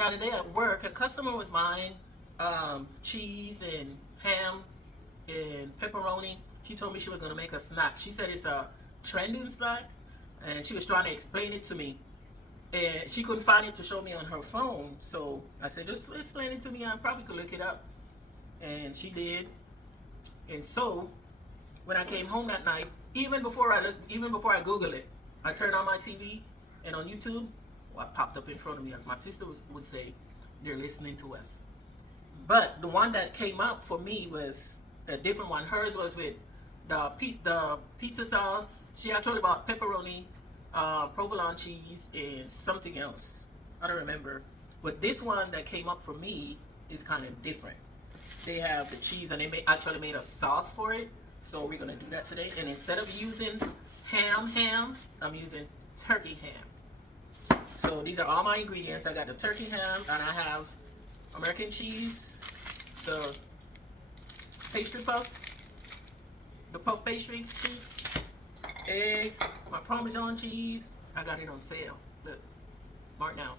the other day at work, a customer was buying cheese and ham and pepperoni. She told me she was going to make a snack. She said it's a trending snack, and she was trying to explain it to me. And she couldn't find it to show me on her phone. So I said, just explain it to me. I probably could look it up. And she did. And so when I came home that night, even before I Googled it, I turned on my TV, and on YouTube, what popped up in front of me, as my sister would say, they're listening to us. But the one that came up for me was a different one. Hers was with the pizza sauce. She actually bought pepperoni, provolone cheese, and something else. I don't remember. But this one that came up for me is kind of different. They have the cheese, and they actually made a sauce for it. So we're gonna do that today. And instead of using ham, I'm using turkey ham. So these are all my ingredients. I got the turkey ham, and I have American cheese, the pastry puff, the puff pastry cheese, eggs, my parmesan cheese. I got it on sale. Look, mark now.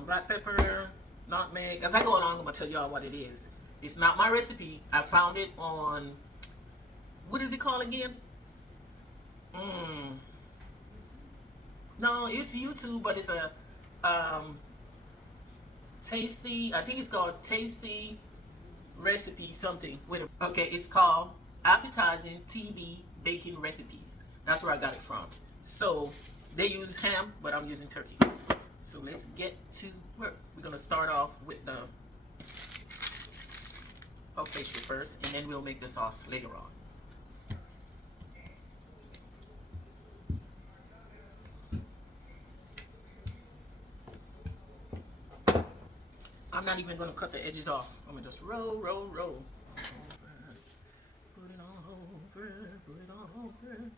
Black pepper, nutmeg. As I go along, I'm gonna tell y'all what it is. It's not my recipe. I found it on, what is it called again? No, it's YouTube, but it's a tasty. I think it's called Tasty Recipe something. Wait a, okay, it's called Appetizing TV Baking Recipes. That's where I got it from. So they use ham, but I'm using turkey. So let's get to work. We're gonna start off with the puff pastry first, and then we'll make the sauce later on. I'm not even gonna cut the edges off. I'm gonna just roll. Put it all over, put it all over.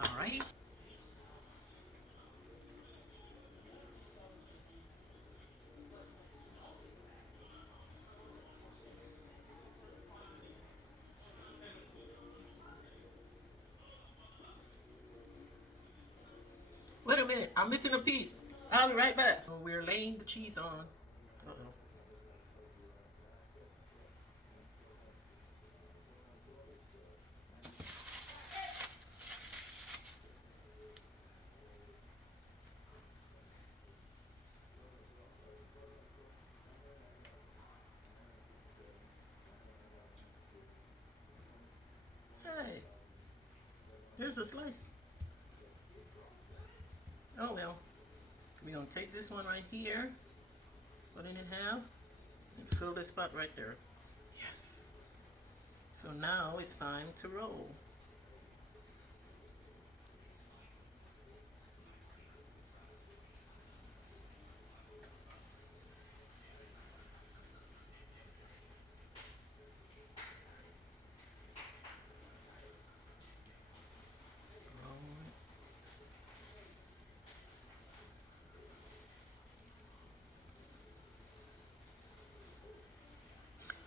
All right. Wait a minute, I'm missing a piece. I'll be right back. We're laying the cheese on. Uh-oh. Hey, here's a slice. Oh well. We're gonna take this one right here, put it in half, and fill this spot right there. Yes. So now it's time to roll.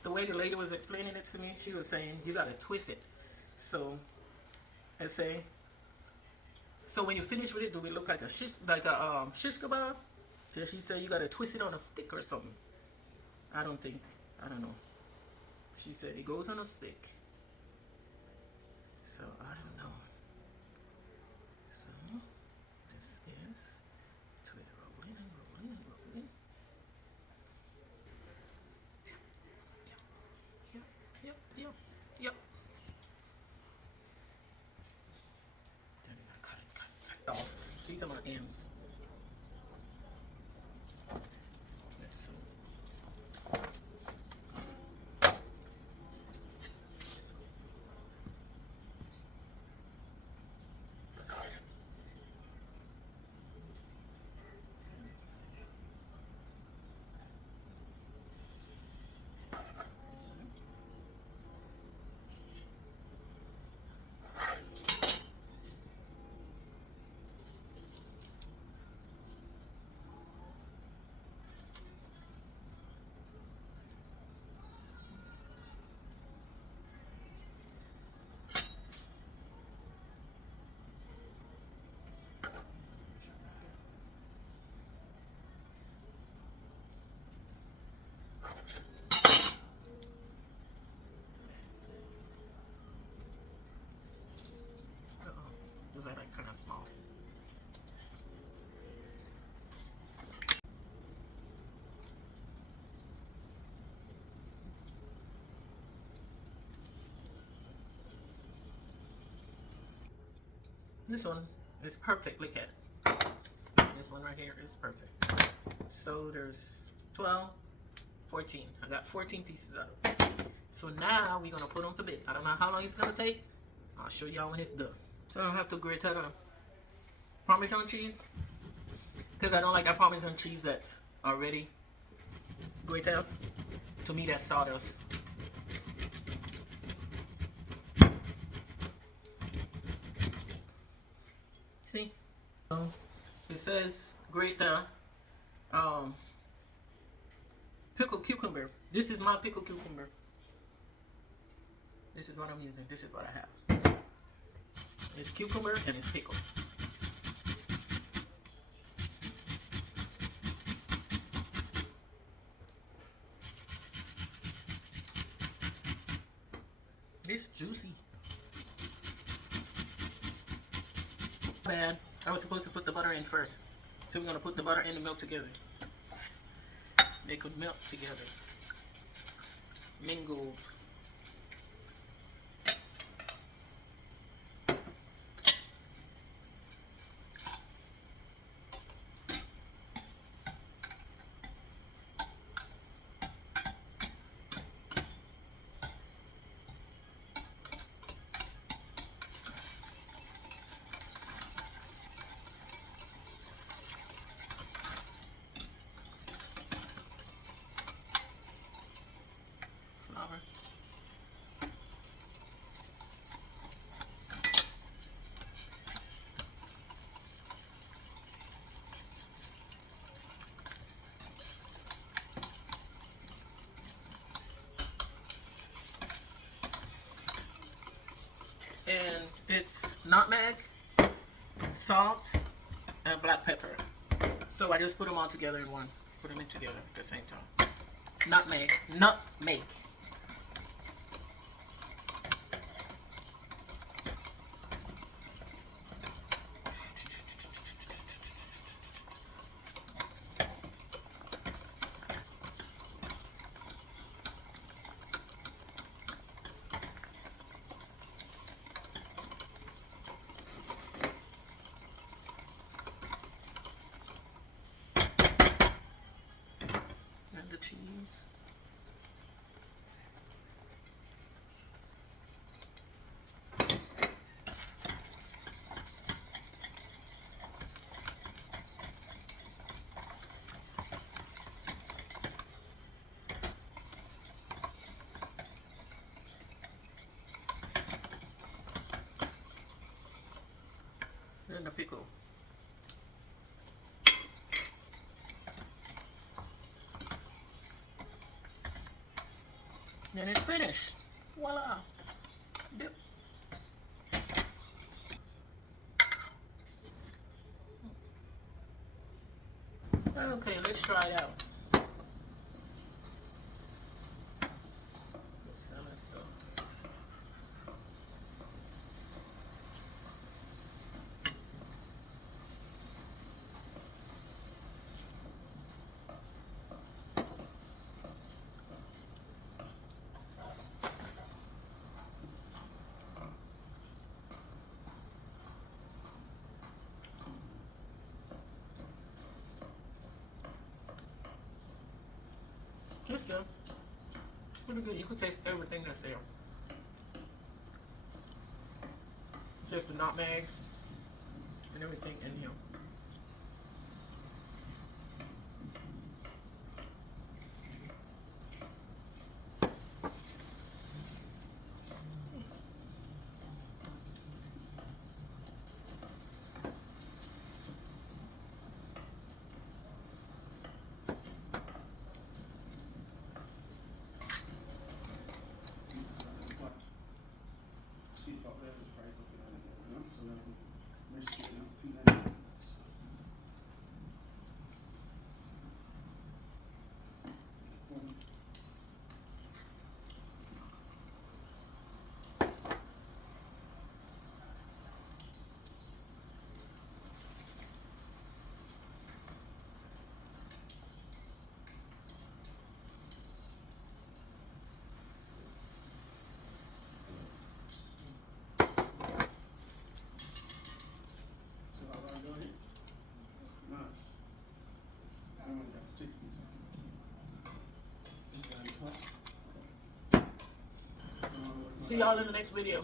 The way the lady was explaining it to me, she was saying you gotta twist it. So I say, so when you finish with it, do it look like a shish kebab? Because she said you gotta twist it on a stick or something. I don't know. She said it goes on a stick. So I don't know. So this is to it rolling and rolling and rolling. Yep. Then we gotta cut it off. These are my ends. So This one is perfect. Look at it. This one right here is perfect. So there's 12, 14. I got 14 pieces out of it. So now we're gonna put them to bed. I don't know how long it's gonna take. I'll show y'all when it's done. So I have to grate out Parmesan cheese because I don't like that Parmesan cheese that's already grated out. To me, that's sawdust. See? It says grate pickled cucumber. This is my pickled cucumber. This is what I'm using. This is what I have. It's cucumber and it's pickled. It's juicy. Bad. I was supposed to put the butter in first. So we're gonna put the butter and the milk together. They could melt together. Mingled. Flour. And it's nutmeg, salt, and black pepper. So I just put them all together in one. Put them in together at the same time. Nutmeg. Nutmeg. And the cheese. Then the pickle. Then it's finished. Voila. Dip. Okay, let's try it out. It's good. Pretty good. You can taste everything that's there. Just the nutmeg and everything in here. See, but there's a fry cooking on again, you know? So now, let's get now, 290. See y'all in the next video.